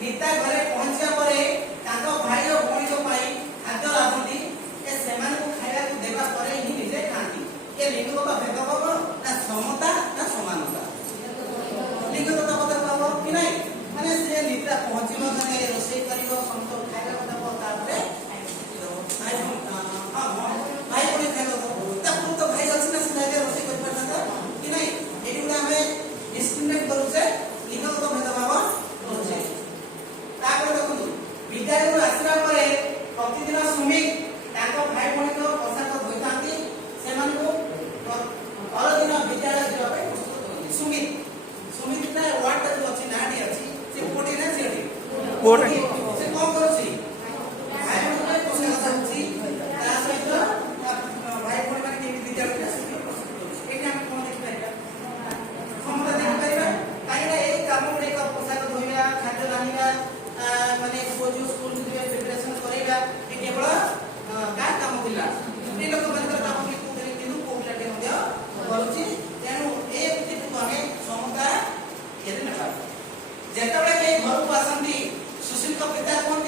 रीता घरे पहुंचा परे ताको भाई और भौणी को पाई खाद्य रांधती ए सेमान को खाया को देबा परे ही निजे खाती ए लिंग का भेदभाव ना समता ना समानता लिंग का पता पाबो कि नहीं माने से रीता पहुंचलो माने रोषेई करिवो समतो खाया को दबो तापरे भाई कोनी खाइलो तापु तो भाई अछि ना से रोषेई कर परता कि नहीं एडी गुडा हमें डिस्क्रिमिनेट करू से लिंग का भेदभाव होचे तापर देखु विद्यालय आसरा परे प्रतिदिन सुमित ताको भाई भणी को पोशाक धोइतांती सेमान को हर दिन विद्यालय जिबा पे प्रस्तुत होती सुमित ना वार्ड जो अछि नाडी अछि से कोटी ना सेठी कोटी से कोन करछि भाई भणी को पोशाक धोछि ता सहित भाई भणी माने के विद्यालय में प्रस्तुत होछि एटा हम कोन देखि पाइबा क्षमता देखि पाइबा काइना ए काम रे का पोशाक धोइबा खाद्य रानिबा माने जो स्कूल में प्रिपरेशन करेगा ये केवल का काम दिला ए लोक बंदर काम के को किनु कोला के मध्य करूची तेनु ए कितु हमें समता केरे नबा जेतबे के घर को आसंती सुशील का पिता कोन